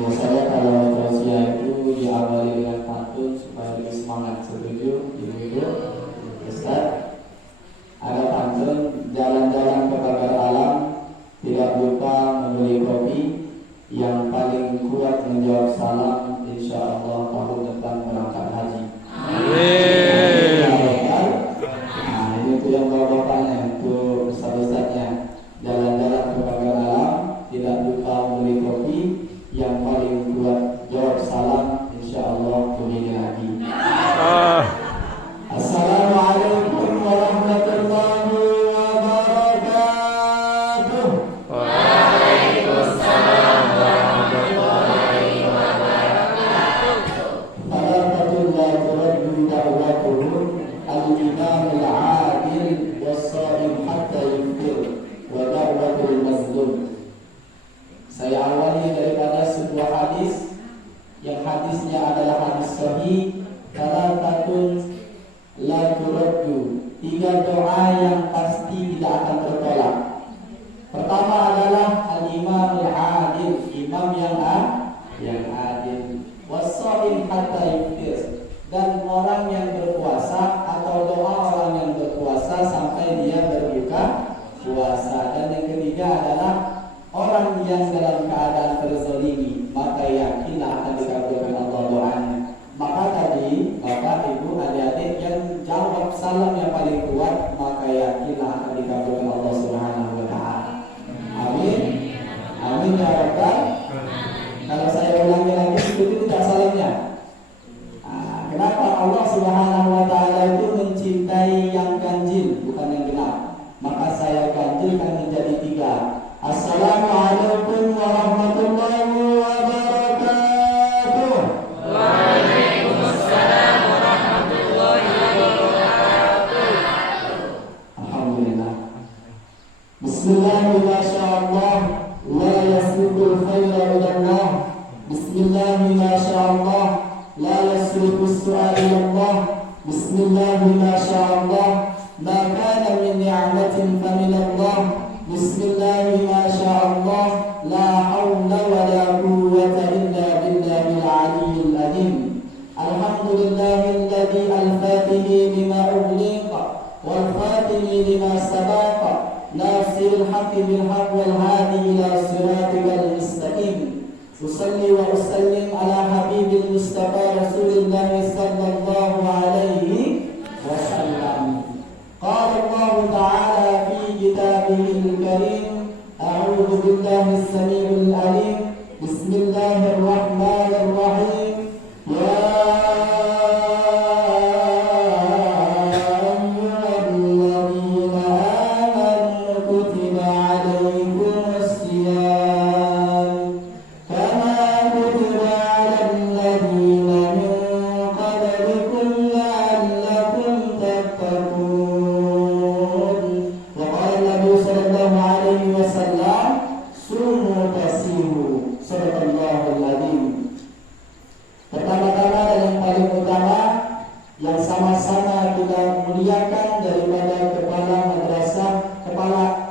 Biasanya kalau tausiah itu diawali dengan pantun supaya lebih semangat. Setuju, Ibu-ibu? Ustaz? Ada pantun, jalan-jalan ke pagar alam, tidak lupa membeli kopi, yang paling kuat menjawab salam, insya Allah tahun depan berangkat haji. Amin. Nah ini tuh yang bawa-bapaknya, tuh ustaz-ustaznya. Jalan-jalan ke pagar alam, tidak lupa membeli kopi, yang paling kuat jawab salam, insya Allah begini lagi. Assalamualaikum warahmatullahi wabarakatuh. Waalaikumsalam warahmatullahi wabarakatuh. Salatul la turaddu da'watuhum al-imam al-'adil was-sha'im hatta yuftir wa da'watul mazlum. Saya awali daripada sebuah hadis yang hadisnya adalah hadis sahih. Salatatun la turaddu, 3 doa yang pasti tidak akan tertolak. Pertama adalah al-imam al-'adil, imam yang adil, was-sha'im hatta yuftir, dan orang yang berpuasa atau doa orang yang berpuasa sampai dia berbuka puasa. Dan yang ketiga adalah orang yang dalam keadaan terzalimi, maka yakinlah akan dikabulkan Allah doanya. Maka tadi Bapak, Ibu, adik-adik yang jawab salam yang paling kuat, maka yakinlah akan dikabulkan Allah Subhanahu wa ta'ala. Amin. Amin ya Rabbal. Kalau saya ulangi lagi, itu tidak salamnya. Kenapa Allah Subhanahu wa ta'ala itu mencintai yang ganjil, bukan yang genap? Maka saya ganjilkan menjadi 3. Assalamualaikum warahmatullahi wabarakatuh. Waalaikumsalam warahmatullahi wabarakatuh. Alhamdulillah. Bismillah, masyaallah, la yasbiqul khaira ilallah. Bismillah, masyaallah, la yasbiqul su'a ilallah. Bismillah, masyaallah, ma kana min ni'matin faminallah. Bismillah, masyaallah, la hawla wa la quwwata illa billahil aliyyil azim. Alhamdulillahilladzi al-fatihi lima ughliqa wal fatimi lima sabaqa, nasiril haqqi bil haqq wal hadi ila siratikal mustaqim. Usalli wa usallim ala habibil mustafa Rasulillah sallallahu alaihi wasallam. Qala Allah ta'ala fi kitabihil karim, a'udzu billahi as-sami'il alim, bismillahirrahmanirrahim. Ya ayyuhalladzina amanu kutiba 'alaikumus shiyam kama kutiba 'alal ladzina min qablikum la'allakum tattaqun. Pertama-tama dan yang paling utama yang sama-sama kita muliakan daripada kepala madrasah, kepala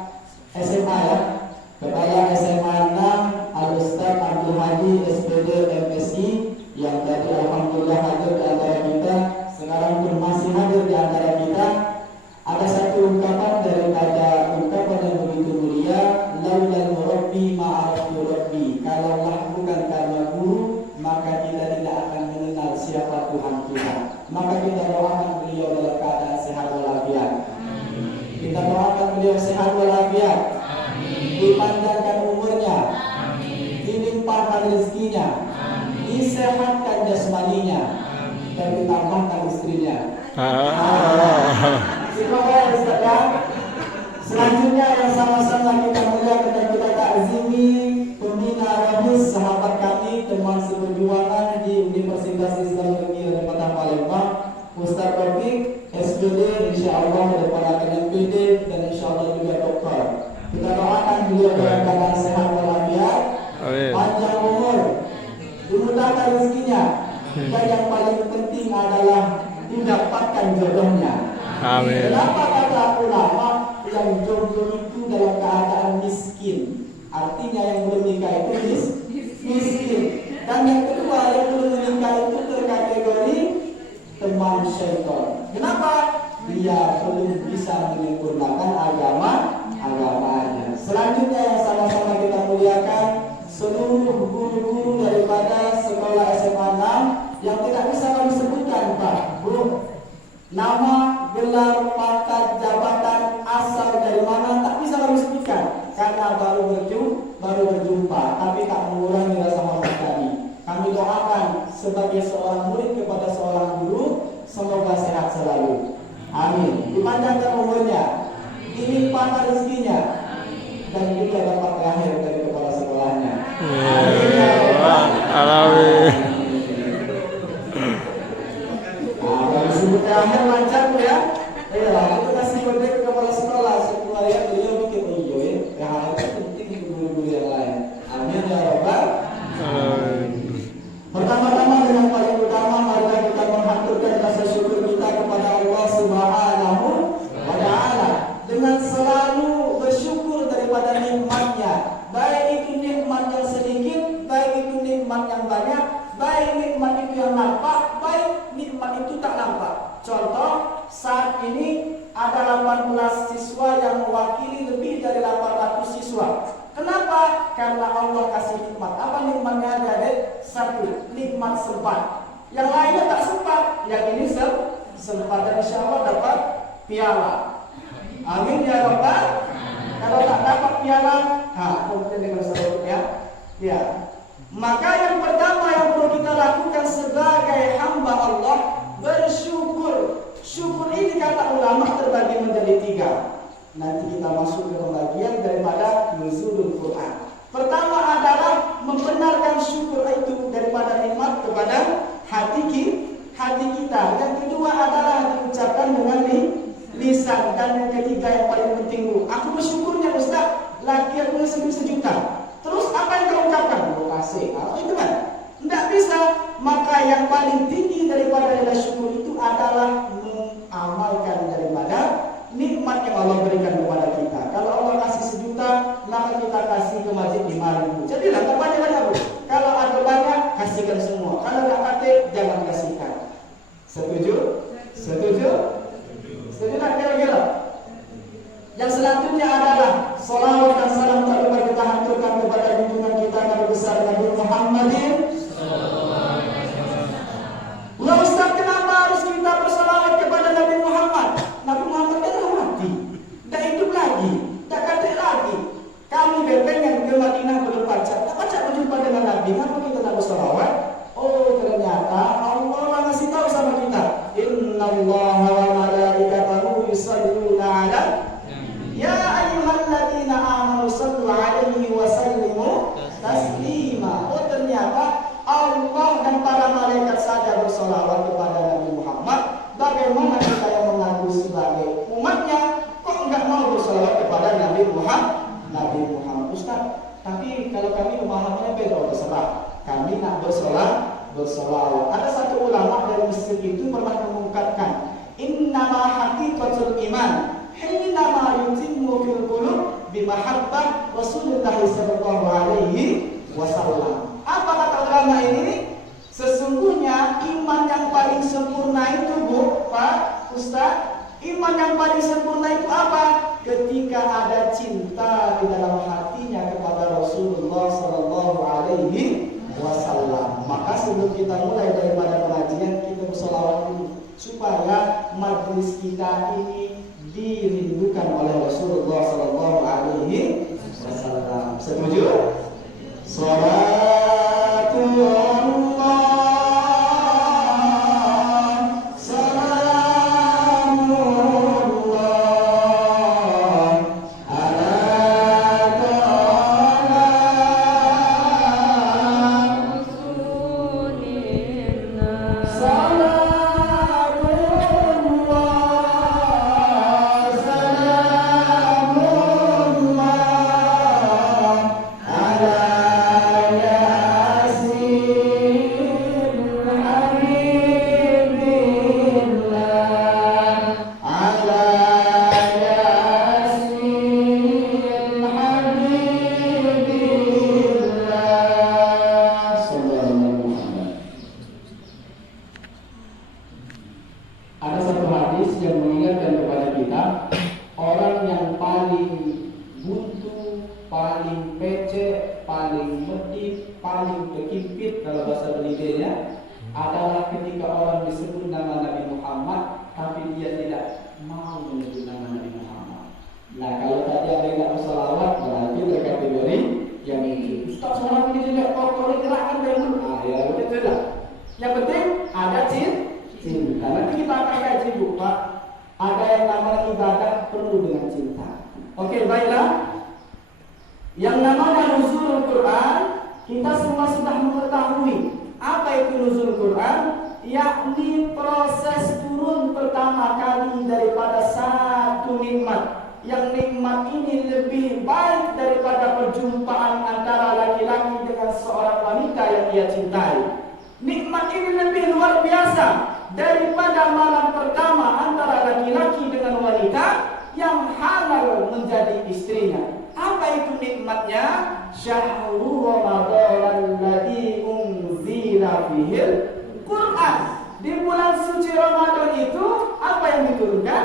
SMA ya, kepala SMA 6 Al-Ustaz Abdul Hadi SPD MSI yang tadi alhamdulillah hadir di antara kita, sekarang pun masih hadir di antara kita. Ada satu ungkapan daripada ungkapan yang begitu mulia, laulal murabbi ma'araftu rabbi. Kalaulah bukan karena guru, maka kita tidak akan mengenal siapa Tuhan kita. Maka kita doakan beliau dalam keadaan sehat walafiat. Kita doakan beliau sehat walafiat, dipanjangkan umurnya, dilimpahkan rezekinya, disehatkan jasmaninya, dan ditambahkan istrinya. Terima kasih Ustaz ya. Selanjutnya yang sama-sama kita muliakan dan kita takzimi pembina Rahis, sahabat kami, teman seperjuangan di Universitas Islam Negeri Daripada Palembang, Ustaz Taufik SPD, insyaallah daripada MPD, dan insyaallah juga doktor. Kita doakan beliau dalam keadaan sehat walafiat, panjang umur, dimudahkan rezekinya, dan yang paling penting adalah didapatkan jodohnya. Amin. Kenapa kata ulama yang jodoh itu dalam keadaan miskin? Artinya yang belum nikah itu miskin. Dan yang kedua yang belum menikah itu terkategori teman syaitan. Kenapa? Dia belum bisa menyempurnakan agamanya. Selanjutnya yang sama-sama kita muliakan, seluruh guru-guru daripada sekolah SMA 6 yang tidak bisa kami sebutkan, Pak, Bu, nama, gelar, pangkat, jabatan, asal dari mana tak bisa kami sebutkan karena baru berjumpa, tapi tak mengurangi rasa hormat kami. Kami doakan sebagai seorang murid kepada seorang guru, semoga sehat selalu. Amin. Dipanjangkan umurnya, dilimpahkan rezekinya, dan juga dapat terakhir dari kepala sekolahnya. Amin ya Rabbal Alamin. Kalau disebut terakhir lancar tuh ya. Itu kasih kode ke kepala sekolah supaya beliau bikin ya hal itu penting untuk guru-guru yang lain. Amin ya Rabbal Alamin. Pertama-tama dengan paling utama, mari kita menghaturkan rasa syukur kita kepada Allah Subhanahu wa Ta'ala dengan selalu bersyukur daripada nikmatnya, baik itu nikmat yang sedikit, baik itu nikmat yang banyak, baik nikmat itu yang nampak, baik nikmat itu tak nampak. Contoh, saat ini ada 18 siswa yang mewakili lebih dari 800 siswa. Kenapa? Karena Allah kasih nikmat. Apa nikmatnya ada? Satu, nikmat sempat. Yang lainnya tak sempat, yang ini sempat, dan insya Allah dapat piala. Amin ya Rabbal. Kalau tak dapat piala, kemudian dengan selanjutnya, ya. Maka yang pertama yang perlu kita lakukan sebagai hamba Allah, bersyukur. Syukur ini kata ulama terbagi menjadi 3. Nanti kita masuk ke pembagian daripada nuzulul Quran. Pertama adalah membenarkan syukur itu daripada nikmat kepada hati kita. Yang kedua adalah diucapkan dengan lisan. Dan yang ketiga yang paling penting, aku bersyukurnya Ustaz, laki aku sejuta. Terus apa yang kau ucapkan? Kasih. Itu kan tidak bisa. Maka yang paling tinggi daripada nilai syukur itu adalah mengamalkan daripada nikmat yang Allah berikan kepada kita. Kalau Allah kasih sejuta, maka kita kasih ke masjid 5.000. Jadilah tak banyak-banyak, Bu. Kalau ada banyak, kasihkan semua. Kalau tak ada, jangan kasihkan. Setuju? Setuju? Setuju tak kira-kira? Yang selanjutnya adalah salawat dan salam tak lupa kita haturkan kepada junjungan kita Nabi besar Nabi Muhammadin. Lah Ustaz, kenapa harus kita bersalawat kepada Nabi Muhammad? Nabi Muhammad kan mati, tak hidup lagi, tak kata lagi. Kami berpengen ke Madinah belum pacak berjumpa dengan Nabi. Kenapa kita tak bersalawat? Oh, ternyata Allah ngasih tahu sama kita, Innallaha wa malaikatahu yusholluna 'ala ya ayyuhalladzina amanu shallu 'alaihi wa sallimu taslima. Oh, ternyata Allah dan para malaikat saja bersolawat kepada Nabi Muhammad. Bagaimana kita yang mengaku sebagai umatnya kok enggak mau bersolawat kepada Nabi Muhammad? Ustaz, tapi kalau kami memahaminya beda, terserah. Kami nak bersolawat. Ada satu ulama dari Mesir itu pernah mengungkapkan, innama haqiqatul iman hinama yutimmu fil qulub bimahabbah Rasulullah sallallahu alaihi wasallam. Apa kata ulama ini? Sesungguhnya iman yang paling sempurna itu, Bu, Pak, Ustaz, iman yang paling sempurna itu apa? Ketika ada cinta di dalam hatinya kepada Rasulullah sallallahu alaihi wasallam. Maka sebelum kita mulai daripada pengajian, kita bersolawat dulu supaya majlis kita ini dirindukan oleh Rasulullah sallallahu alaihi wasallam. Setuju? paling pecek, paling medit, paling terkimpit kalau bahasa Belidenya adalah ketika orang disebut nama Nabi Muhammad tapi dia tidak mau menyebut nama Nabi Muhammad. Nah, kalau tadi ada yang tidak bersalawat berarti terkategori yang itu. Ustaz salawat ini tidak pokoknya gerakan dari dulu. Ya betul lah. Yang penting ada cinta. Nanti kita akan kaji bu, Pak. Ada yang namanya ibadah perlu dengan cinta. Oke, baiklah. Yang namanya nuzulul Quran, kita semua sudah mengetahui apa itu nuzul Quran, yakni proses turun pertama kali daripada satu nikmat. Yang nikmat ini lebih baik daripada perjumpaan antara laki-laki dengan seorang wanita yang ia cintai. Nikmat ini lebih luar biasa daripada malam pertama antara laki-laki dengan wanita yang halal menjadi istrinya. Apa itu nikmatnya? Syahrul Ramadan alladzi unzila fihil Quran. Di bulan suci Ramadan itu apa yang diturunkan?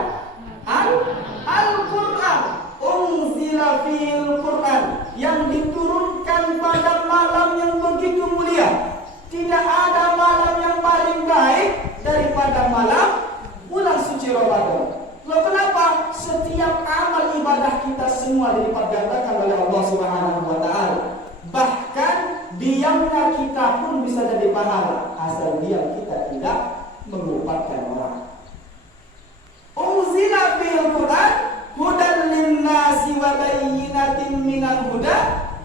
Al-Quran. Unzila fihil Quran, yang diturunkan pada malam yang begitu mulia. Tidak ada malam yang paling baik daripada malam bulan suci Ramadan. Loh, kenapa? Setiap amal ibadah kita semua dilipat gandakan oleh Allah Subhanahu wa taala. Bahkan diamnya kita pun bisa jadi pahala asal diam kita tidak melupakan orang. Unzila fil Quran hudan linnasi wa bayyinatin minal huda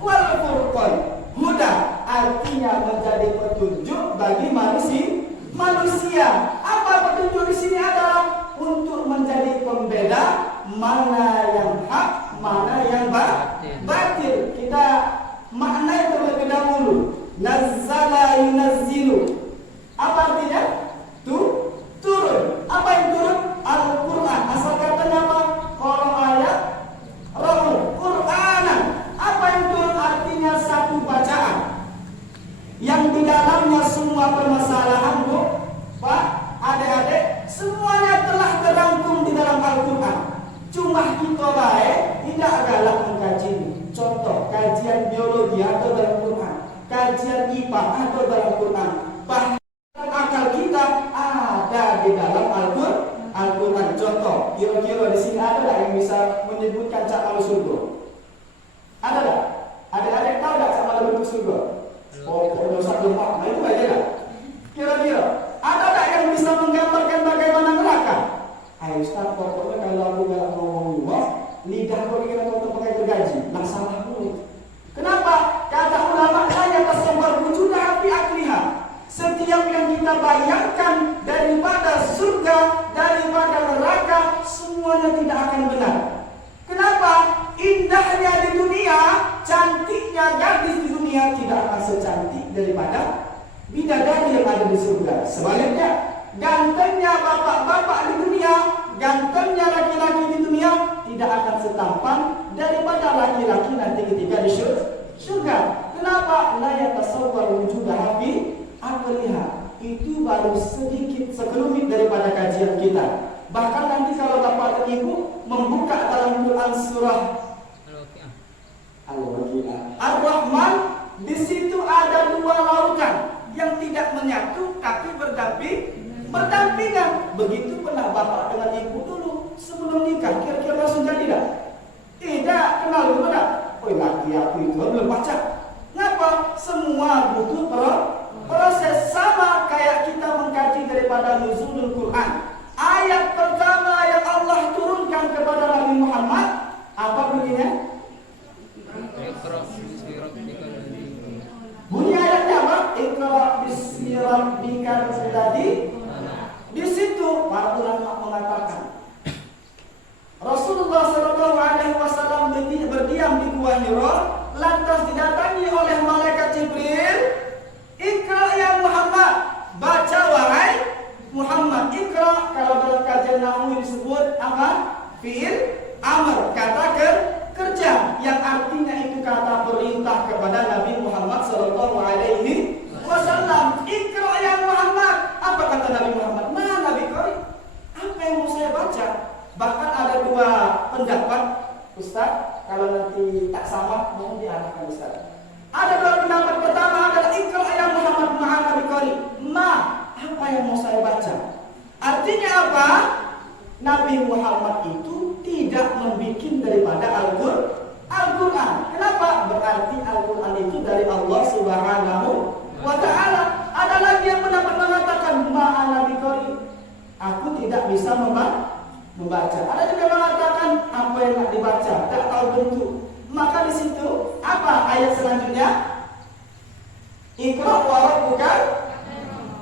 wal furqan. Huda artinya menjadi petunjuk bagi manusia. Apa petunjuk di sini adalah untuk menjadi pembeda mana yang hak, mana yang batil. Kita maknai terlebih dahulu. Nazzala yunazzilu. Apa artinya? Turun. Apa yang turun? Al-Quran. Asal katanya apa? Kalau ayat Rahul Quranan. Apa yang turun? Artinya satu bacaan yang di dalamnya semua permasalahan, Bu, Pak, adik-adik, semuanya telah terangkum di dalam Al-Quran. Cuma kita baik tidak galak mengkaji. Contoh, kajian biologi atau dalam Quran, kajian IPA atau dalam Quran. Bahkan akal kita ada di dalam Al-Quran. Contoh, kira-kira di sini ada tak yang bisa menyebutkan cak malu surga? Ada tak? Adik-adik tahu tak cak malu bentuk surga? Oh, dosa gempa. Nah itu aja lah. Kira-kira ada tak yang bisa menggambarkan bagaimana neraka? Ayo Ustaz, pokoknya kalau aku gak mau ngomong, lidah kau kira kau pakai gergaji, lah salah mulut. Kenapa? Kata ulama lain tasawwur wujudah fi akliha. Setiap yang kita bayangkan daripada surga, daripada neraka, semuanya tidak akan benar. Kenapa? Indahnya di dunia, cantiknya gadis di dunia tidak akan secantik daripada bidadari yang ada di surga. Sebaliknya, gantengnya bapak-bapak di dunia, gantengnya laki-laki di dunia tidak akan setampan daripada laki-laki nanti ketika di surga. Kenapa? La yatasawwar wujudah fi akliha. Itu baru sedikit sekelumit daripada kajian kita. Bahkan nanti kalau bapak dan ibu membuka dalam Quran surah Al-Waqi'ah, Ar-Rahman, di situ ada dua lautan yang tidak menyatu tapi berdampingan. Begitu pernah bapak dengan ibu dulu sebelum nikah, kira-kira langsung jadi tak? Tidak, kenal dulu tak? Oh, laki aku itu belum baca. Ngapa? Semua butuh proses, sama kayak kita mengkaji daripada nuzulul Quran. Ayat pertama yang Allah turunkan kepada Nabi Muhammad apa bunyinya? Bunyi ayatnya apa? Iqra bismi rabbikal ladzi. Di situ para ulama mengatakan Rasulullah SAW berdiam di Gua Hira, lantas didatangi oleh malaikat Jibril. Iqra ya Muhammad, baca wahai Muhammad. Iqra kalau dalam kajian nahwu disebut apa? Fi'il amr, kata kerja, yang artinya itu kata perintah kepada Nabi Muhammad SAW. Iqra ya Muhammad. Apa kata Nabi Muhammad? Mana Nabi Qari? Apa yang mau saya baca? Bahkan ada dua pendapat, Ustaz, kalau nanti tak salah Artinya apa? Nabi Muhammad itu tidak membuat daripada Al-Quran. Kenapa? Berarti Al-Quran itu dari Allah Subhanahu wa ta'ala. Ada lagi yang mendapat mengatakan ma'ana biqari, aku tidak bisa membaca. Ada juga mengatakan apa yang nak dibaca, tak tahu bentuk. Maka di situ apa ayat selanjutnya? Iqra wa rabbuka,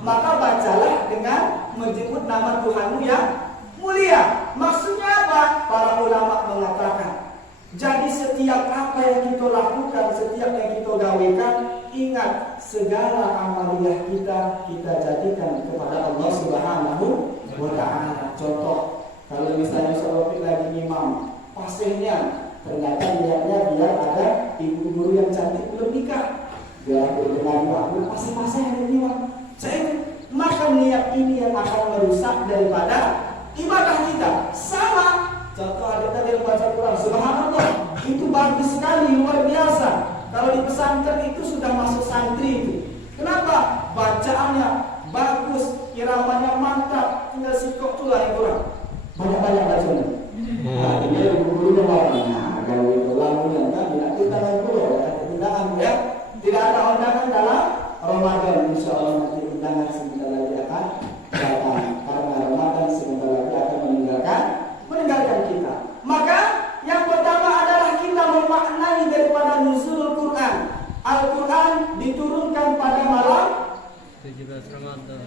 maka bacalah dengan menyebut nama Tuhanmu yang mulia. Maksudnya apa? Para ulama mengatakan, jadi setiap apa yang kita lakukan, setiap yang kita gawekan, ingat segala amaliyah kita jadikan kepada Allah Subhanahu wa ta'ala. Contoh, kalau misalnya seorang lagi imam, pasirnya ternyata niatnya biar ada ibu guru yang cantik belum nikah, biar aku dengan waktu pasir-pasir yang imam. Maka niat ini yang akan merusak daripada ibadah kita. Sama contoh ada tadi yang baca Quran, subhanallah, itu bagus sekali, luar biasa. Kalau di pesantren itu sudah masuk santri itu. Kenapa? Bacaannya bagus, iramanya mantap, tinggal sikok tulah yang kurang. Banyak-banyak bacanya. Nah, ini guru-gurunya warnanya. Kalau itu lamunya kan tidak tindakan guru, ada tindakan ya. Tidak ada undangan dalam Ramadan, insya Allah nanti undangan sebentar lagi akan datang. Karena Ramadan sebentar lagi akan meninggalkan kita. Maka yang pertama adalah kita memaknai daripada nuzulul Quran. Al-Quran diturunkan pada malam 17 Ramadan.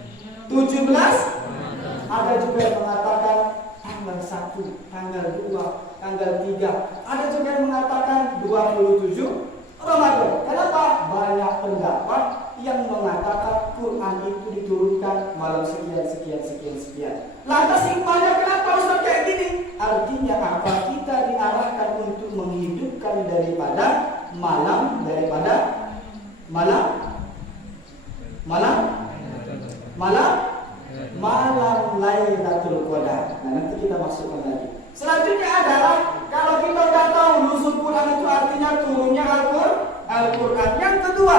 17 ada juga yang mengatakan tanggal 1, tanggal 2, tanggal 3. Ada juga yang mengatakan 27 Ramadan. Kenapa? Banyak pendapat yang mengatakan Quran itu diturunkan malam sekian. Lantas hikmahnya kenapa Ustaz kayak gini? Artinya apa? Kita diarahkan untuk menghidupkan daripada malam Lailatul Qadar. Nah, nanti kita masukkan lagi. Selanjutnya adalah kalau kita sudah tahu nuzul Quran itu artinya turunnya Al-Quran. Yang kedua,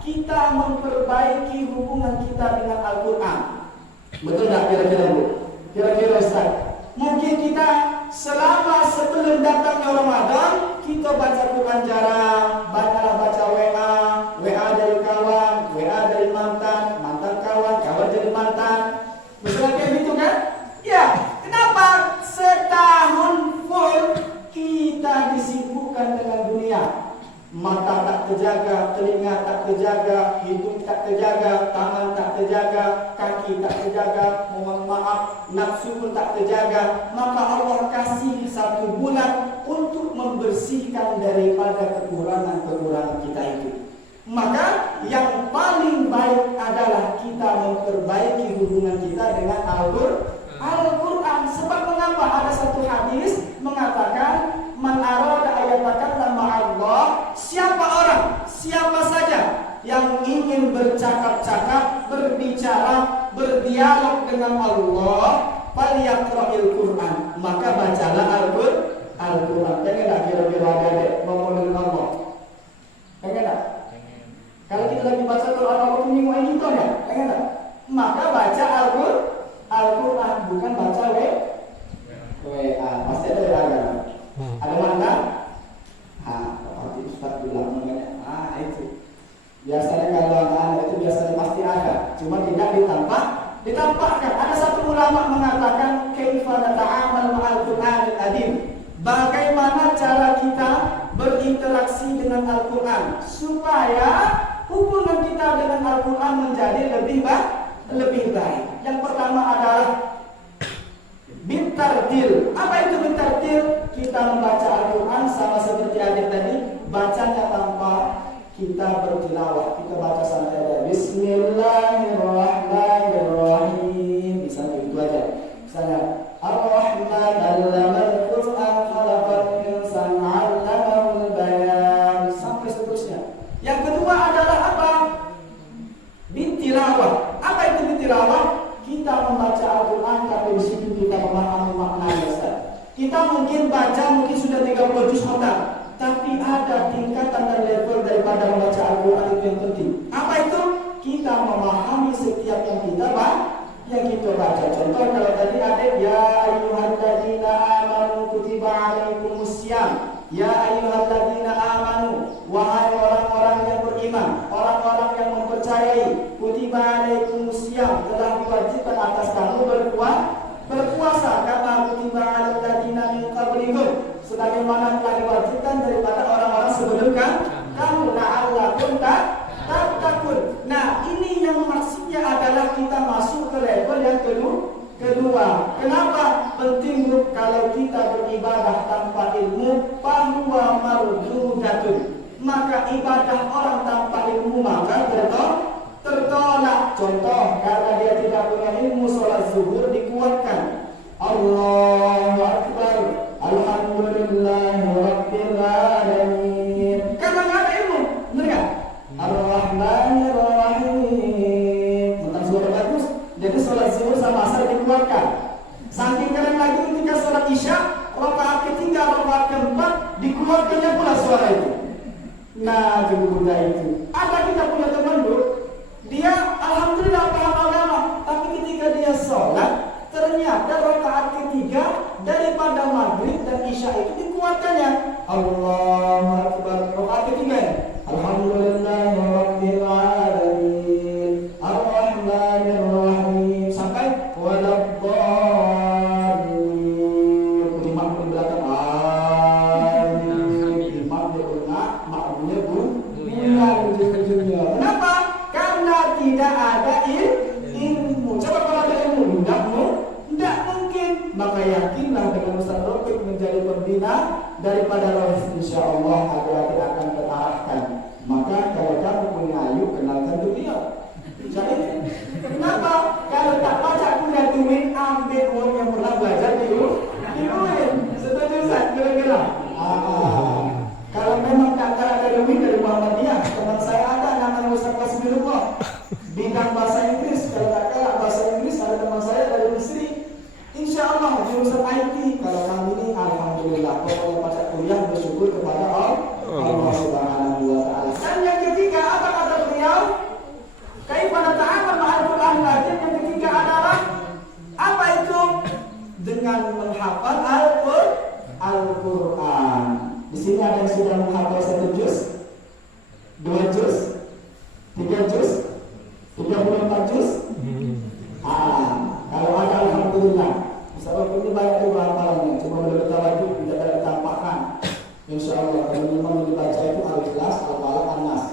kita memperbaiki hubungan kita dengan Al-Quran. Betul tak kira-kira Bu? Kira-kira Ustaz, mungkin kita selama sebelum datangnya Ramadan kita baca Quran jarang, baca WA dari kawan, WA dari mantan kawan, kawan jadi mantan. Misalnya kayak gitu kan? Ya, kenapa? Setahun full kita disibukkan dengan dunia. Mata tak terjaga, telinga tak terjaga, hidung tak terjaga, tangan tak terjaga, kaki tak terjaga, mohon maaf, nafsu pun tak terjaga. Maka Allah kasih 1 bulan untuk membersihkan daripada kekurangan-kekurangan kita itu. Maka yang paling baik adalah kita memperbaiki hubungan kita dengan Al-Quran. Sebab mengapa? Ada satu hadis mengatakan man arada ayatakallam ma'allah, siapa saja yang ingin bercakap-cakap, berbicara, berdialog dengan Allah, falyaqra'il Quran, maka bacalah Al-Quran. Pengen tak kira-kira ada ngomong dengan Allah? Pengen tak? Kalau kita lagi baca Quran Allah minggu ini gitu ya, pengen tak? Maka baca Al-Quran, bukan baca WA. Pasti ada WA kan? Ada mana? Seperti Ustaz bilang mengenai itu. Biasanya kalau anak itu biasanya pasti ada, cuma tidak ditampakkan. Ada satu ulama mengatakan kaifa nata'amal ma'al Qur'anil adim. Bagaimana cara kita berinteraksi dengan Al-Quran supaya hubungan kita dengan Al-Quran menjadi lebih baik. Yang pertama adalah bintartil. Apa itu bintartil? Kita membaca Al-Quran sama seperti adik tadi, bacanya tanpa kita bertilawah. Kita baca santai aja. Bismillahirrahmanirrahim. Misalnya itu aja. Misalnya Ar-Rahman 'allamal Qur'an khalaqal insana 'allamahul bayan, sampai seterusnya. Yang kedua adalah apa? Bintilawah. Apa itu bintilawah? Kita membaca Al-Quran tapi di situ kita memahami maknanya. Kita mungkin baca mungkin sudah 30 juz khotam, tapi ada tingkatan dan level daripada membaca Al-Quran itu yang penting. Apa itu? Kita memahami Contoh kalau tadi ada ya ayyuhalladzina amanu kutiba alaikumussyam. Ya ayyuhalladzina amanu, wahai orang-orang yang beriman, orang-orang yang mempercayai, kutiba alaikumussyam, telah diwajibkan atas kamu berpuasa kama kutiba alal ladzina min qablikum, sebagaimana telah diwajibkan daripada orang-orang sebelum kamu, la'allakum tattaqun. Nah, ini yang maksudnya adalah kita masuk ke level yang kedua. Kenapa penting Bro? Kalau kita beribadah tanpa ilmu, fahuwa mardudatun, maka ibadah orang tanpa ilmu maka tertolak. Contoh, karena dia tidak punya ilmu, sholat zuhur dikuatkan Allahu Akbar, alhamdulillahi rabbil alamin, karena nggak ada ilmu, benar nggak? Ar-Rahmanir Rahim, tentang suara bagus. Jadi sholat zuhur sama asar dikuatkan. Saking keren lagi ketika sholat isya, rakaat ketiga, rakaat keempat dikuatkannya pula suara itu. Nah, bunda itu. Ada kita punya teman Bro, dia alhamdulillah paham agama, tapi ketika dia sholat, ternyata rakaat ketiga daripada maghrib dan isya itu dikuatkannya Allahu Akbar, rakaat ketiga ya, alhamdulillahi rabbil alamin, ar-rahmanir rahim, sampai waladdallin. Imam di belakang amin, imam berunga, makmumnya bunyi. Kenapa? Karena tidak ada ilmu. Coba kalau ada ilmu, tidak mungkin. Maka yakinlah dengan Ustaz Rafiq menjadi pembina daripada Rohis, insya Allah hati-hati akan terarahkan. Maka kalau kamu punya ayu, kenalkan beliau. Jadi, kenapa? Kalau tak baca kuliah duit, ambil uang yang pernah belajar di UIN. Setuju Ustaz? Kira-kira? Kalau memang tak ada duit dari Muhammadiyah, teman saya ada namanya Ustaz Kasmirullah, bidang bahasa Inggris. Kalau tak kalah bahasa Inggris, ada teman saya dari Misri, insya Allah jurusan IT. Kalau kami ini alhamdulillah, pokoknya pada kuliah bersyukur kepada Allah Subhanahu wa Ta'ala. Dan yang ketiga, apa kata beliau? Kaifa ta'amal ma'al Qur'an al-Azim. Yang ketiga adalah apa itu? Dengan menghafal Al-Qur'an. Di sini ada yang sudah menghafal 1 juz, 2 juz, 3 juz, 34 juz. Kalau ada alhamdulillah. Misalnya ini banyak juga hafalannya, cuma boleh bertawajud, tidak ada ditampakkan. Insya Allah kalau memang dibaca itu Al-Ikhlas, Al-Falaq, An-Nas.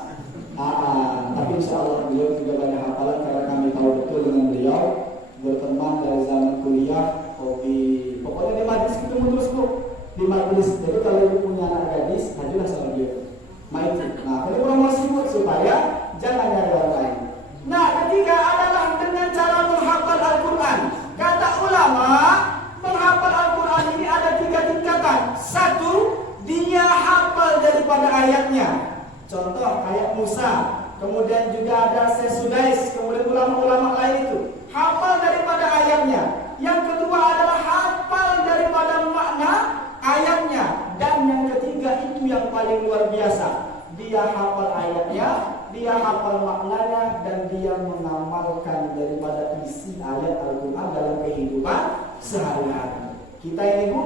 Tapi insya Allah beliau juga banyak hafalan karena kami tahu betul dengan beliau berteman dari zaman kuliah, pokoknya di majlis ketemu terus Bu, di majlis. Jadi kalau ibu punya anak gadis, hajulah sama dia. Nah, ini promosi Bu supaya jangan nyari orang lain. Nah, ketiga adalah dengan cara menghafal Al-Quran. Kata ulama, menghafal Al-Quran ini ada 3 tingkatan. 1, dia hafal daripada ayatnya. Contoh ayat Musa. Kemudian juga ada Sesudais. Kemudian ulama-ulama lain itu hafal daripada ayatnya. Yang kedua adalah hafal daripada makna ayatnya. Dan yang ketiga itu yang paling luar biasa. Dia hafal ayatnya, dia hafal maknanya, dan dia mengamalkan daripada isi ayat Al-Quran dalam kehidupan sehari-hari. Kita ini Bu,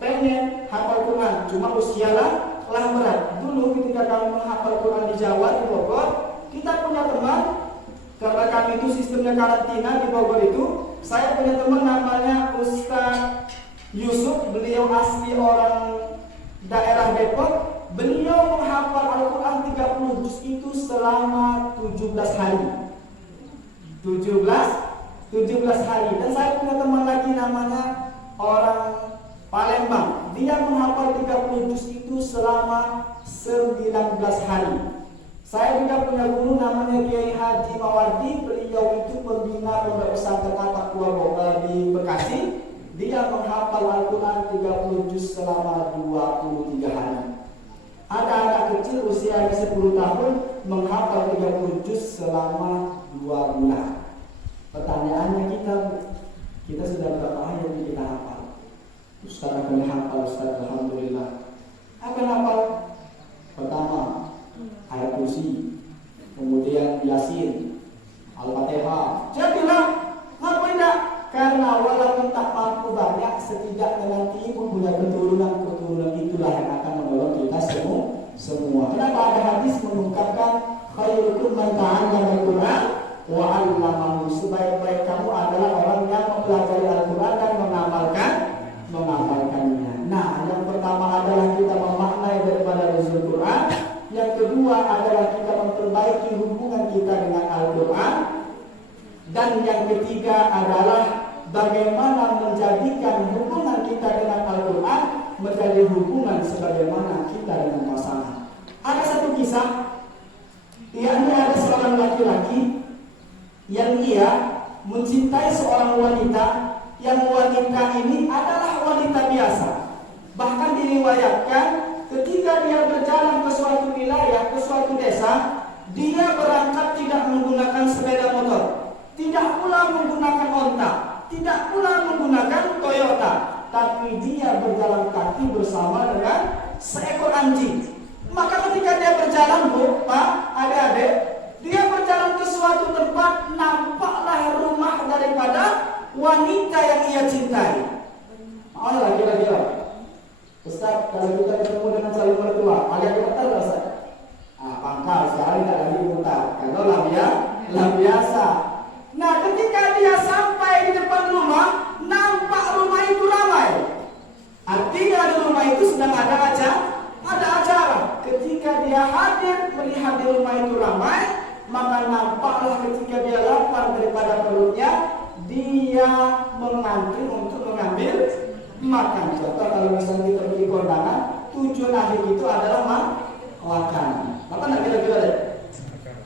pengen hafal Quran, cuma usialah berat. Dulu ketika kami menghafal Quran di Jawa, di Bogor, kita punya teman, karena kami itu sistemnya karantina di Bogor itu, saya punya teman namanya Ustaz Yusuf, beliau asli orang daerah Depok. Beliau menghafal Al-Quran 30 juz itu selama 17 hari. 17 hari. Dan saya punya teman lagi namanya orang Palembang. Dia menghafal 30 juz itu selama 19 hari. Saya juga punya guru namanya Kiai Haji Mawardi. Beliau itu pembina Pondok Pesantren At-Taqwa di Bekasi. Dia menghafal Al-Quran 30 juz selama 23 hari. Ada anak kecil usianya 10 tahun menghafal 30 juz selama 2 bulan. Pertanyaannya kita sudah berapa ayat yang kita hafal? Ustaz akan hafal, Ustaz alhamdulillah. Akan hafal pertama ayat kursi, kemudian Yasin, Al-Fatihah. Jadilah, ngapa tidak? Karena tidak menanti pun punya keturunan itulah yang akan menolong kita semua. Kenapa ada hadis mengungkapkan khairukum man ta'allama al-Qur'an wa 'allamahu, sebaik-baik kamu adalah orang yang mempelajari Al-Qur'an dan mengamalkannya. Nah, yang pertama adalah kita memaknai daripada nuzul Qur'an. Yang kedua adalah kita memperbaiki hubungan kita dengan Al-Qur'an. Dan yang ketiga adalah bagaimana menjadikan hubungan kita dengan Al-Qur'an menjadi hubungan sebagaimana kita dengan pasangan. Ada satu kisah, yakni ada seorang laki-laki yang ia mencintai seorang wanita, yang wanita ini adalah wanita biasa. Bahkan diriwayatkan ketika dia berjalan ke suatu wilayah, ke suatu desa, dia berangkat tidak menggunakan sepeda motor, tidak pula menggunakan onta, tidak pula menggunakan Toyota, tapi dia berjalan kaki bersama dengan seekor anjing. Maka ketika dia berjalan, Bu, Pak, adik-adik, dia berjalan ke suatu tempat, nampaklah rumah daripada wanita yang ia cintai. Mana kira-kira? Ustaz, kalau kita ketemu dengan calon mertua, agak gemetar nggak, Ustaz? Pangkal, sekarang tidak lagi gemetar. Kalau lam biasa. Nah, ketika dia sampai di depan rumah, nampak rumah itu ramai. Artinya di rumah itu sedang ada acara. Ketika dia hadir melihat di rumah itu ramai, maka nampaklah ketika dia lapar daripada perutnya, dia mengantri untuk mengambil makan. Contoh kalau misalnya kita pergi kondangan, tujuan akhir itu adalah makan. Maka nak kira-kira deh.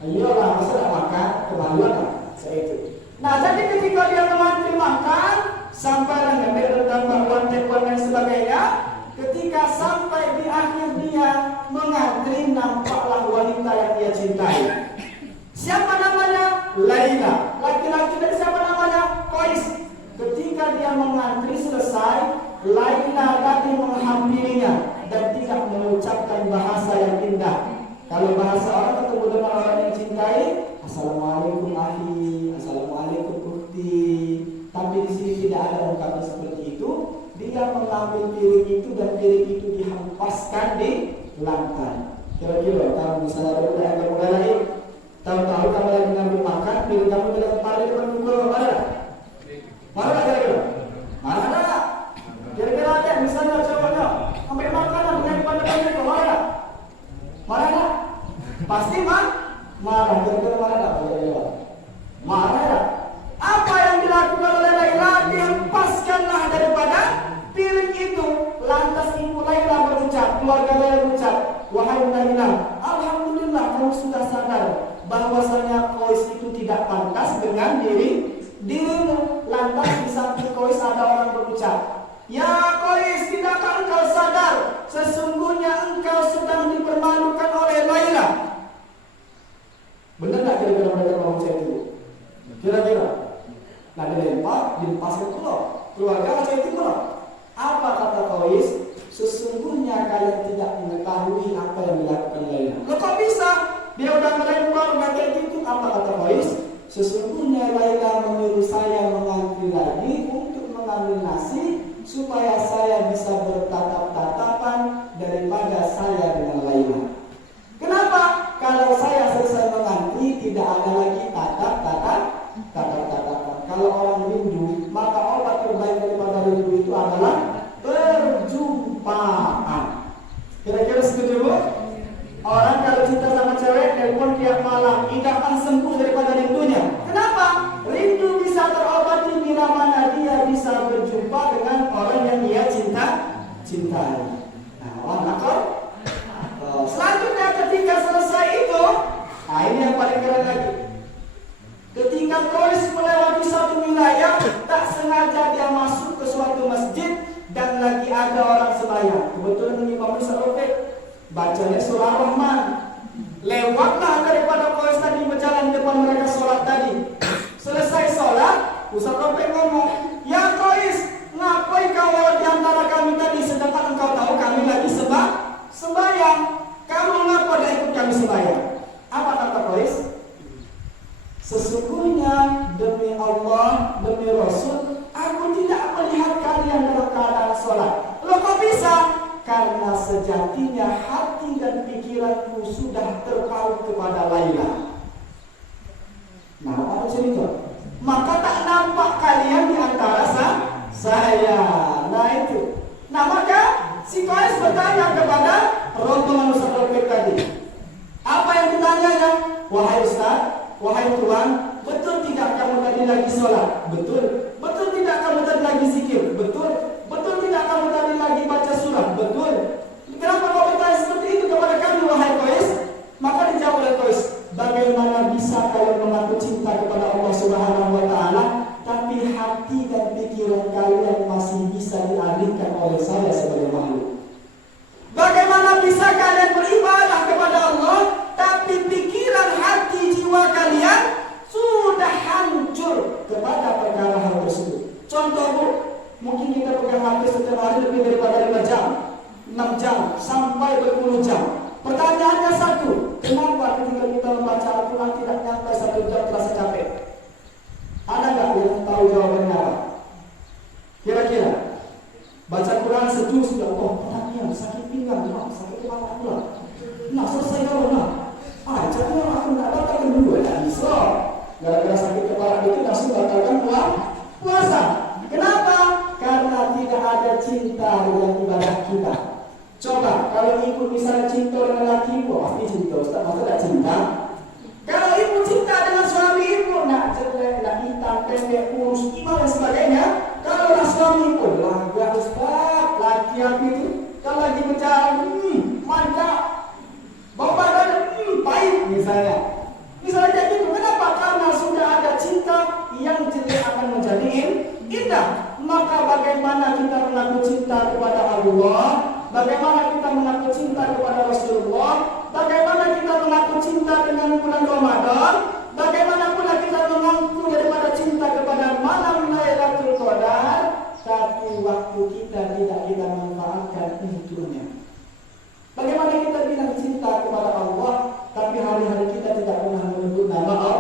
Ayolah, masa nak makan, kemaluan lah. Itu. Nah, jadi ketika dia mengantri makan, sampai mengambil rendang, bakwan dan sebagainya, ketika sampai di akhir dia mengantri, nampaklah wanita yang dia cintai. Siapa namanya? Laila. Laki-laki dan siapa namanya? Qais. Ketika dia mengantri selesai, Laila tadi menghampirinya dan tidak mengucapkan bahasa yang indah. Kalau bahasa orang ketemu dengan orang yang cintai, Assalamualaikum akhi, Assalamualaikum ukhti. Tapi di sini tidak ada ungkapan seperti itu. Dia mengambil piring itu dan piring itu dihempaskan di lantai. Kira-kira kalau misalnya ada budak yang kamu galai, tahu-tahu kamu lagi ngambil makan, piring kamu dilempar di depan muka, mana? Mana kira-kira? Mana? Kira-kira ada misalnya cowoknya ambil makanan dengan depan muka, mana? Mana? Pasti marah. Kira-kira marah tak? Marah. Apa yang dilakukan oleh Laila? Dihempaskanlah daripada piring itu. Lantas ibu Laila berucap, keluarga Laila berucap, wahai Laila, alhamdulillah kamu sudah sadar bahwasanya Qais itu tidak pantas dengan dirimu. Lantas di samping Qais ada orang berucap, ya Qais, tidakkah engkau sadar sesungguhnya engkau sedang dipermalukan oleh Laila? Benar tak kira-kira mereka ngomong saya itu? Kira-kira? Nah, dilepaskan keluarga macam itu pula. Apa kata Qais? Sesungguhnya kalian tidak mengetahui apa yang dilakukan Laila. Loh, kok bisa? Dia udah melempar kayak gitu. Apa kata Qais? Sesungguhnya Laila menyuruh saya mengantri lagi untuk mengambil nasi supaya saya bisa bertatap-tatapan daripada saya dengan Laila. Kenapa? Kalau saya selesai mengantri, tidak ada lagi tatap-tatapan. Kalau orang rindu, maka obat terbaik daripada rindu itu adalah perjumpaan. Kira-kira setuju, Bu? Orang kalau cinta sama cewek, telepon tiap malam, tidak akan sembuh daripada rindunya. Kenapa? Rindu bisa terobati bila mana dia bisa berjumpa dengan orang yang dia cintai. Nah, orang nakal. Selanjutnya ketika selesai itu, nah ini yang paling keren lagi. Ketika Qais melewati satu wilayah, tak sengaja dia masuk ke suatu masjid dan lagi ada orang sembahyang. Kebetulan Imam Ustaz Rafiq bacanya surah Rahman. Lewatlah daripada Qais tadi berjalan di depan mereka sholat tadi. Selesai sholat, Ustaz Rafiq ngomong, ya Qais, ngapain kau lewat di antara kami tadi sedangkan engkau tahu kami lagi sembahyang? Kamu ngapa tidak ikut kami sembahyang? Apa kata Qais? Sesungguhnya demi Allah, demi Rasul, aku tidak melihat kalian dalam keadaan sudah terpaut kepada Laila. Nah, apa cerita? Maka tak nampak kalian di antara saya. Nah itu. Nah maka si Qais bertanya kepada rombongan Ustaz Rafiq tadi. Apa yang ditanyanya? Wahai Ustaz, wahai Tuhan, betul tidak kamu tadi lagi sholat? Betul. Betul tidak kamu tadi lagi zikir? Betul. Betul tidak kamu tadi lagi baca surah? Betul. Kenapa kau bertanya seperti itu kepada kami, wahai Qais? Maka dijawab oleh Qais, bagaimana bisa kalian mengaku cinta kepada Allah Subhanahu wa Ta'ala, tapi hati dan pikiran kalian masih bisa dialihkan oleh saya sebagai makhluk? Bagaimana bisa kalian beribadah kepada Allah, tapi pikiran, hati, jiwa kalian sudah hancur kepada perkara hal tersebut? Contoh bu, mungkin kita pegang HP setiap hari lebih daripada 5 jam, 6 jam, sampai berpuluh jam. Pertanyaannya satu, kenapa ketika kita membaca Al-Quran tidak nyampe 1 jam terasa capek? Ada nggak yang tahu jawabannya apa? Kira-kira baca Quran sejuk sudah, oh perhatian, sakit pinggang, sakit kepala pula. Nah selesai kalau jadi aku nggak batalkan dulu, ya bisa. Gara-gara sakit kepala itu langsung batalkan puasa. Kenapa? Karena tidak ada cinta dengan ibadah kita. Coba kalau ibu misalnya cinta dengan laki, pasti cinta. Ustaz, masa tak cinta? Kalau ibu cinta dengan suami ibu, nak jelek, nak hitam, pendek, kurus, iman dan sebagainya. Kalau nak suami ibu, laga Ustaz, laki aku itu kalau lagi berjalan, mantap, bau badan, pahit misalnya. Misalnya kayak gitu, kenapa? Karena sudah ada cinta yang jelek akan menjadi indah. Maka bagaimana kita mengaku cinta kepada Allah? Bagaimana kita mengaku cinta kepada Rasulullah? Bagaimana kita mengaku cinta dengan bulan Ramadan? Bagaimana pula kita mengaku daripada cinta kepada malam Lailatul Qadar, tapi waktu kita tidak kita manfaatkan untuknya? Bagaimana kita bilang cinta kepada Allah, tapi hari-hari kita tidak pernah menyebut nama Allah?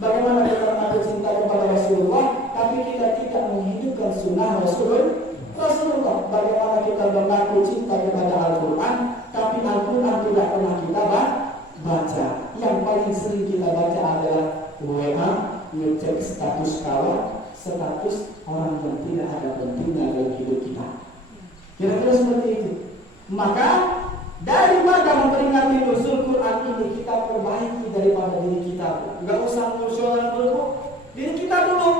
Bagaimana kita mengaku cinta kepada Rasulullah, tapi kita tidak menghidupkan sunnah Rasulullah? Bagaimana kita mengaku cinta kepada Al-Quran, tapi Al-Quran tidak pernah kita baca? Yang paling sering kita baca adalah WA, ngecek status kawan, status orang yang tidak ada pentingnya dalam hidup kita. Kira-kira seperti itu. Maka daripada memperingati nuzul Quran ini, kita perbaiki daripada diri kita. Enggak usah ngurusin dulu, diri kita dulu.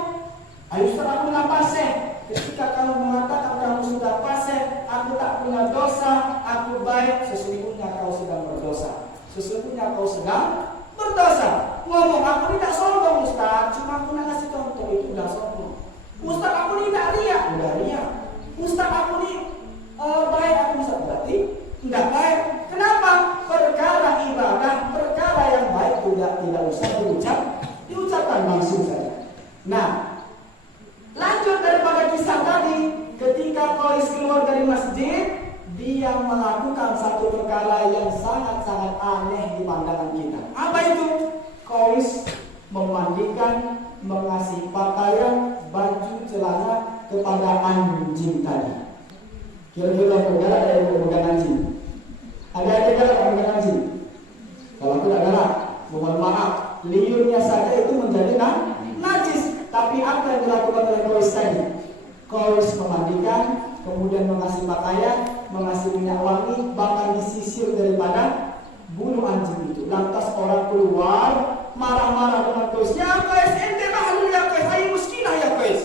Ayo Ustaz, aku nggak paseh. Ketika kamu mengatakan kamu sudah paseh, aku tak punya dosa, aku baik, sesungguhnya kau sedang berdosa. Sesungguhnya kau sedang berdosa. Ngomong aku tidak sombong Ustaz, cuma aku nak kasih contoh, itu udah sombong. Ustaz, aku tidak riak, udah riak. Ustaz, aku ini baik, aku bisa berarti tidak baik. Kenapa? Perkara ibadah, perkara yang baik tidak usah diucapkan langsung saja. Nah, lanjut daripada kisah tadi, ketika Qais keluar dari masjid, dia melakukan satu perkara yang sangat-sangat aneh di pandangan kita. Apa itu? Qais memandikan, mengasih pakaian, baju, celana kepada anjing tadi. Kira-kira negara ada yang memegang anjing? Ada negara yang memegang anjing? Kalau aku tidak galak, mohon maaf, liurnya saja itu menjadi najis. Tapi apa yang dilakukan oleh Qais tadi? Qais memandikan, kemudian mengasih pakaian, mengasih minyak wangi, bahkan disisir daripada bulu anjing itu. Lantas orang keluar marah-marah dengan Qais. Ya Qais, ente mahlul ya Qais, ayo miskinah ya Qais.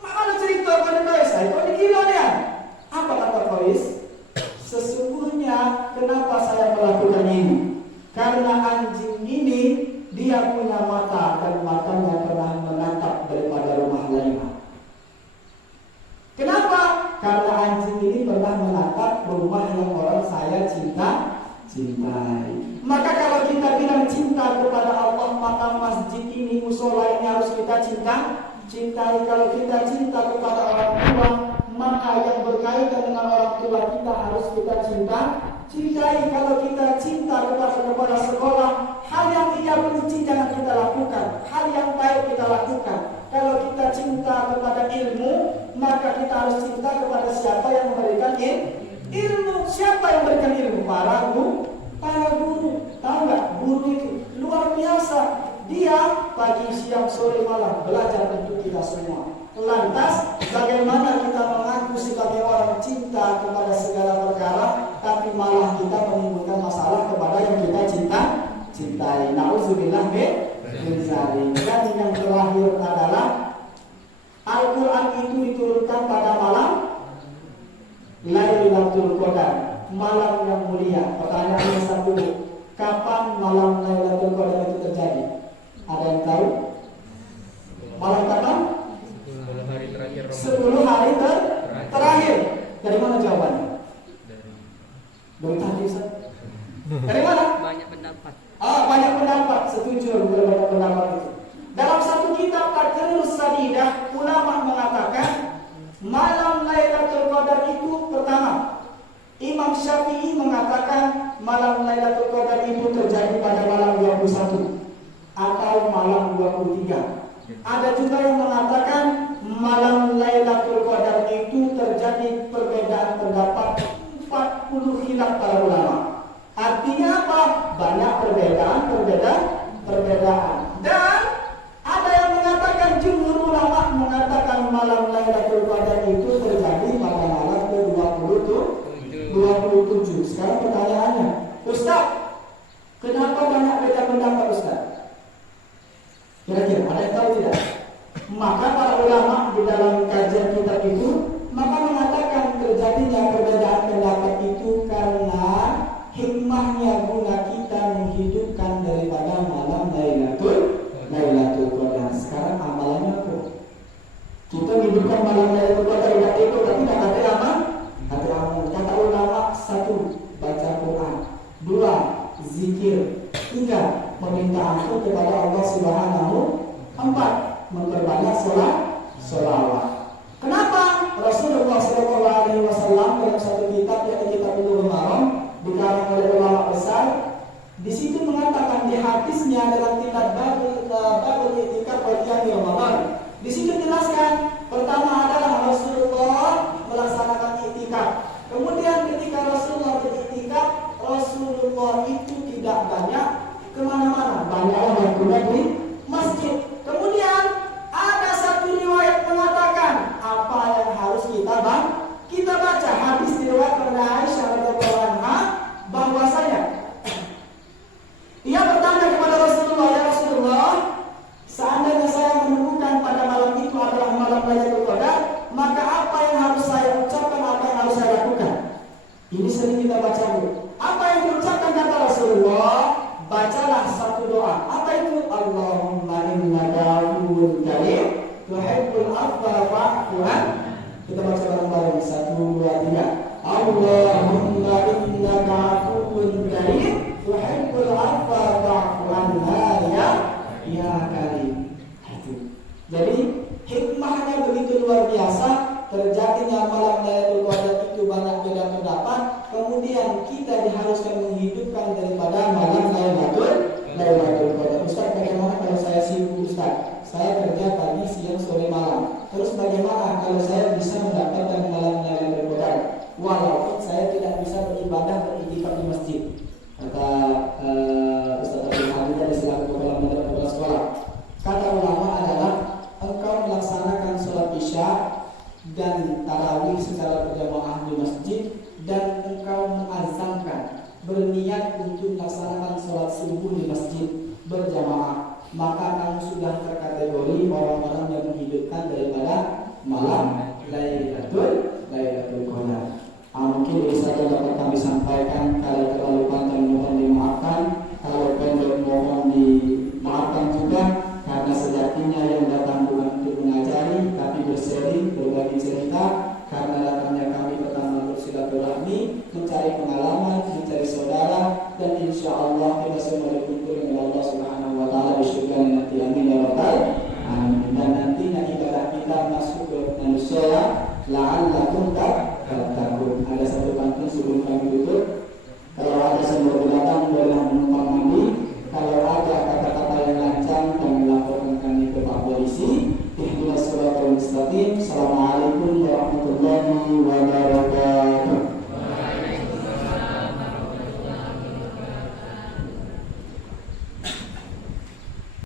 Mana cerita pada Qais? Ayo dikira dia. Apa kata Qais? Sesungguhnya kenapa saya melakukan ini? Karena anjing ini dia punya mata dan matanya pernah menatap daripada rumah Laila. Kenapa? Karena anjing ini pernah menatap rumah yang orang saya cintai. Maka kalau kita bilang cinta kepada Allah, maka masjid ini, musola ini harus kita cintai. Kalau kita cinta kepada orang tua, maka yang berkaitan dengan orang tua kita harus kita cintai. Kalau kita cinta kepada sekolah, hal yang ia benci jangan kita lakukan, hal yang baik kita lakukan. Kalau kita cinta kepada ilmu, maka kita harus cinta kepada siapa yang memberikan ilmu. Siapa yang memberikan ilmu? Para guru. guru itu luar biasa. Dia pagi, siang, sore, malam belajar untuk kita semua. Lantas bagaimana kita mengaku sebagai orang cinta kepada segala perkara, tapi malah kita menimbulkan masalah kepada yang kita cintai. Nauzubillah min dzalik. Dan yang terakhir adalah Al-Quran itu diturunkan pada malam Lailatul Qadar, malam yang mulia. Pertanyaannya satu, kapan malam Lailatul Qadar itu terjadi? Ada yang tahu? Malam kapan? 10 hari terakhir. 10 hari terakhir. Dari mana jawabannya? Dari tadi, Ustaz. Dari mana? Banyak pendapat. Banyak pendapat. Setuju dengan banyak pendapat itu. Dalam satu kitab Taqrirus Sadidah, ulama mengatakan malam Lailatul Qadar itu pertama, Imam Syafi'i mengatakan malam Lailatul Qadar itu terjadi pada malam 21 atau malam 23. Ada juga yang mengatakan malam Lailatul Qadar itu terjadi perbedaan pendapat 40 khilaf para ulama. Artinya apa? Banyak perbedaan. Dan ada yang mengatakan, jumhur ulama mengatakan malam Lailatul Qadar itu terjadi pada malam ke-27. Sekarang pertanyaannya, Ustaz, kenapa banyak beda pendapat, Ustaz? Kira-kira ada yang tahu tidak? Maka para ulama di dalam kajian kitab itu maka mengatakan terjadinya perbedaan pendapat itu karena hikmahnya guna kita menghidupkan daripada malam Lailatul Qadar. Sekarang amalannya apa? Kita menghidupkan malam Lailatul Qadar itu, tapi kata apa? Kata ulama, 1, baca Quran, 2, zikir, 3, meminta ampun kepada Allah Subhanahu, 4, memperbanyak sholawat. Kenapa? Rasulullah SAW dalam satu kitab, yaitu kitab Bulughul Maram, dikarang oleh ulama besar, di situ mengatakan di hadisnya dalam kitab Babul I'tikaf bagian Ramadan. Di situ jelaskan, pertama adalah Rasulullah melaksanakan i'tikaf. Kemudian ketika Rasulullah beriktikaf, Rasulullah itu tidak banyak kemana-mana, banyaklah berkunjung di masjid. Kemudian ada satu riwayat mengatakan apa yang harus kita baca hadis diriwayatkan oleh Aisyah radhiyallahu anha bahwasanya ia bertanya kepada Rasulullah, ya Rasulullah, seandainya saya menemukan pada malam itu adalah malam Lailatul Qadar, maka apa yang harus saya ucapkan, apa yang harus saya lakukan? Ini sering kita baca dulu. Apa yang diucapkan kata Rasulullah? Bacalah satu doa. Apa itu? Allahumma innaka afuwwun karim tuhibbul afwa fa'fu anni. Kita baca bareng-bareng. 1, 2, 3. Allahumma innaka afuwwun karim tuhibbul afwa fa'fu anni ya karim. Jadi hikmahnya begitu luar biasa. Terjadinya malam Lailatul Qadar itu banyak beda pendapat. Kemudian kita diharuskan menghidupkan daripada malam Lailatul Qadar. Ustaz, bagaimana kalau saya sibuk, Ustaz? Saya kerja pagi, siang, sore, malam. Terus bagaimana kalau saya bisa mendapatkan malam Lailatul Qadar walaupun saya tidak bisa beribadah beriktikaf di masjid? Kata Ustaz Abdul Hamid dari selaku kepala sekolah. Kata ulama adalah engkau melaksanakan sholat isya dan tarawih secara berjamaah di masjid, dan engkau mengazankan berniat untuk melaksanakan sholat subuh di masjid berjamaah, maka kamu sudah terkategori orang-orang yang menghidupkan daripada malam Lailatul Qadar. Mungkin bisa dapat kami sampaikan. Kalau terlalu panjang mohon dimaafkan, kalau pendek mohon dimaafkan juga, karena sejatinya yang datang bukan untuk mengajari tapi berseri, berbagi cerita. Karena datangnya kami pertama bersilaturahmi, mencari pengalaman, mencari saudara, dan insya Allah kita semua berkumpul dengan Allah Subhanahu wa Ta'ala di surga nanti. Amin ya rabbal alamin. Dan nantinya ibadah kita masuk ke manusia la'allakum tattaqun. Ada satu pantun sebelum kami tutup. Kalau ada semua binatang boleh menumpang mandi. Kalau ada kata-kata yang lancang, kami laporkan kami ke Pak Polisi. Ihdinas siratal mustaqim. Assalamualaikum warahmatullahi wabarakatuh.